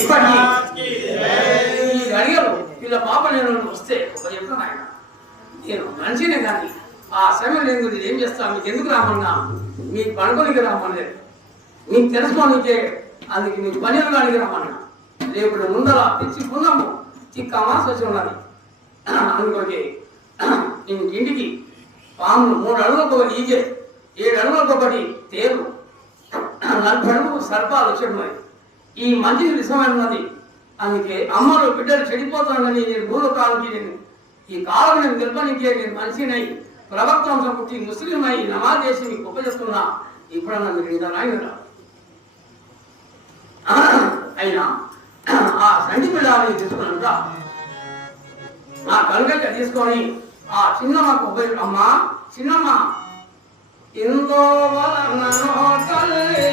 ఇప్పటికీ అడిగారు వీళ్ళ పాప నేను వస్తే ఒక చెప్తాను ఆయన నేను మనిషినే కానీ ఆ సమయం నేను ఏం చేస్తాను మీకు ఎందుకు రామన్నా మీకు పడుకోనికి రామలేదు మీకు తెలుసుకోనికే అందుకు మీకు పని కానికి రమ్మన్నా రేపు ముందర తెచ్చుకున్నాము చిక్కమాస వచ్చి ఉన్నది అందుకోటి ఇంటికి పాములు 3 అడుగులకు ఒకటి ఈజే 7 అడుగులకు ఒకటి తేలు 40 అడుగులు సర్పాలు వచ్చాయి ఈ మంచి విషమైనది అందుకే అమ్మలు బిడ్డలు చెడిపోతానని నేను భూలోకానికి నేను ఈ కాలం నేను నిర్వహించే నేను మనిషినై ప్రవక్తంతో పుట్టి ముస్లిం అయి నమాజ్ చేసి మీకు ఉపయోగిస్తున్నా ఇప్పుడన్నా మీరు ఇంత రాయినరా అయినా ఆ సంటి బిడ్డని తీసుకున్నాక ఆ కనుక తీసుకొని ఆ చిన్నమ్మకు ఉపయోగ అమ్మా చిన్నమ్మ ఎంతో వలన తల్లి